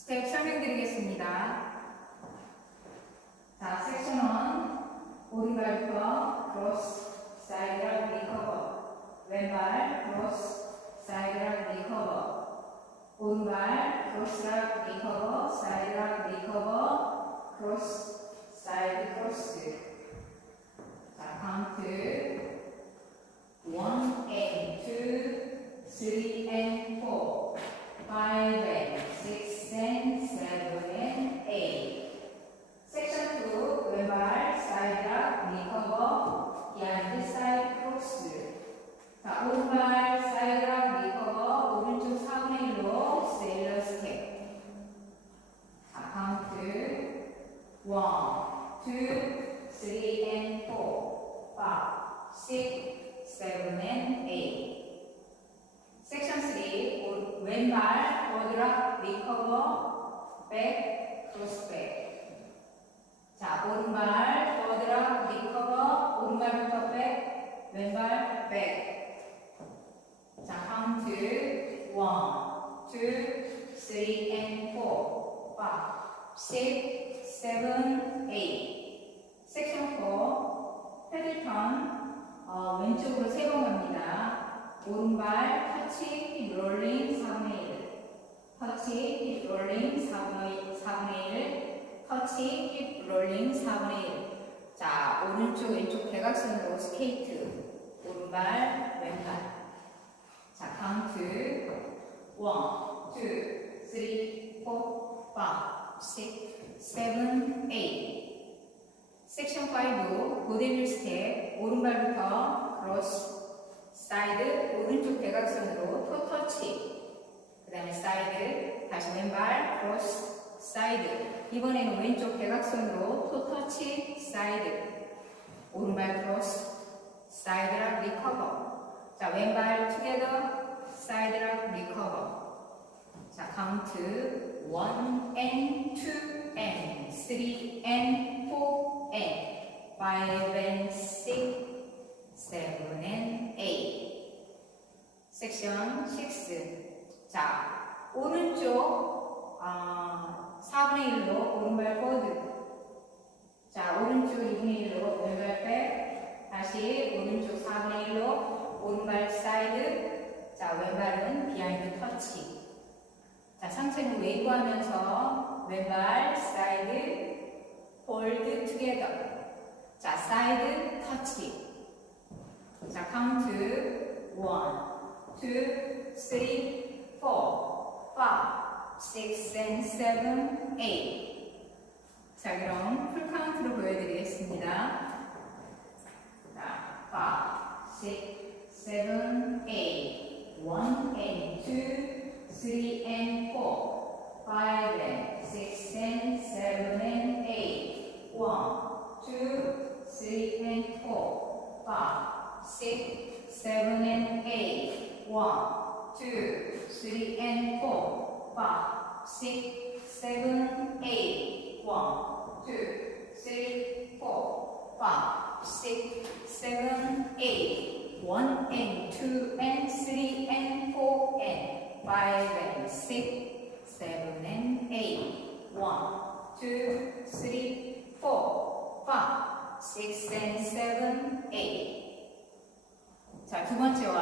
스텝 설명드리겠습니다. 자, 섹션 1 오른발부터 크로스 사이드락 리커버, 왼발 크로스 사이드락 리커버, 오른발 크로스락 리커버, 사이드락 리커버, 크로스 사이드 크로스. 자, 카운트 1 and 2, 3 and 4, 5 and 6 and 7 and 8. 섹션 2 왼발 사이드락 리커버, 비하인드 사이드 크로스. 자, 오른발 사이드락 리커버, 오른쪽 4분의 1로 세일러 스텝. 자, 카운트 1, 2, 3 and 4, 5, 6, 7 and 8. 섹션 3 왼발 워드락 리커버, 백 크로스 백. 자, 오른발 워드락 리커버, 오른발부터 백, 왼발 백. 자, 카운트 1, 2, 3 and 4, 5, 6, 7, 8. 섹션 4 패들턴 왼쪽으로 3번 갑니다. 오른발 터치, 힙 롤링 4분의 1, 터치, 힙 롤링 4분의 1, 터치, 힙 롤링 4분의 1. 자, 오른쪽, 왼쪽 대각선으로 스케이트, 오른발, 왼발. 자, 카운트 1, 2, 3, 4, 5, 6, 7, 8. 섹션 5 고데빌 스텝, 오른발부터 크로스 사이드, 오른쪽 대각선으로 토 터치, 그 다음에 사이드, 다시 왼발 크로스 사이드. 이번에는 왼쪽 대각선으로 토 터치 사이드, 오른발 크로스 사이드락 리커버. 자, 왼발 투게더 사이드락 리커버. 자, 카운트 1 and 2 and 3 and 4 and 5 and 6, 7 and 8. 섹션 6. 자, 오른쪽 4분의 1로 오른발 포드. 자, 오른쪽 2분의 1로 왼발 백. 다시 오른쪽 4분의 1로 오른발 사이드. 자, 왼발은 비하인드 터치. 자, 상체는 웨이브 하면서 왼발 사이드 홀드 투게더. 자, 사이드 터치. 자, 카운트 1, 2, 3, 4, 5, 6 and 7, 8. 자, 그럼 풀 카운트로 보여드리겠습니다. 자, 5, 6, 7, 8. 1 and 2, 3 and 4, 5 and 6 and 7 and 8. 1, 2, 3 and 4, 5, 6, 7 and 8. 1, 2, 3 and 4, 5, 6, 7, 8. 1, 2, 3, 4, 5, 6, 7, 8. 1 and 2 and 3 and 4 and 5 and 6, 7 and 8. 1, 2, 3, 4, 5, 6 and 7, 8. 자, 두 번째 월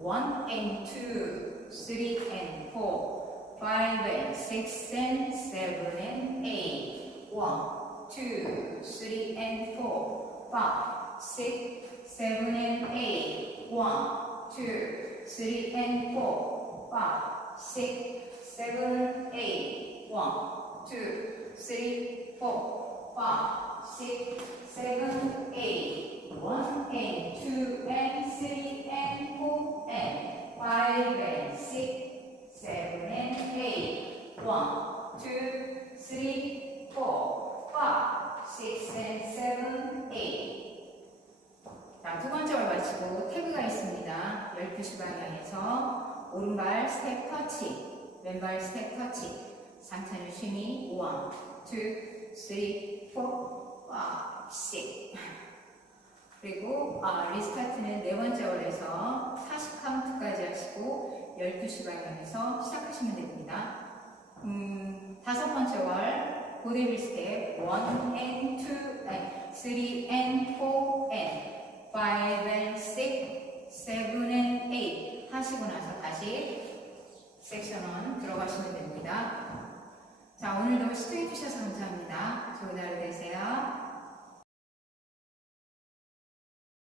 1 and 2, 3 and 4, 5 and 6 and 7 and 8. 1, 2, 3 and 4, 5, 6, 7 and 8. 1, 2, 3 and 4, 5, 6, 7, 8. 1, 2, 3, 4, 5, 6, 7, 8. 1 and 2 and 3 and 4 and 5 and 6, 7 and 8. 1, 2, 3, 4, 5, 6 and 7, 8. 자, 두 번째 월 마치고 태그가 있습니다. 12시 방향에서 오른발 스텝 터치, 왼발 스텝 터치, 상체를 쉬니 1, 2, 3, 4, 5, 6. 그리고 리스타트는 네 번째 월에서 40카운트까지 하시고 12시 방향에서 시작하시면 됩니다. 고데빌 스텝 1 and 2, 3 and 4 and 5 and 6, 7 and 8 하시고 나서 다시 섹션 1 들어가시면 됩니다. 자, 오늘도 시청해 주셔서 감사합니다. 저희들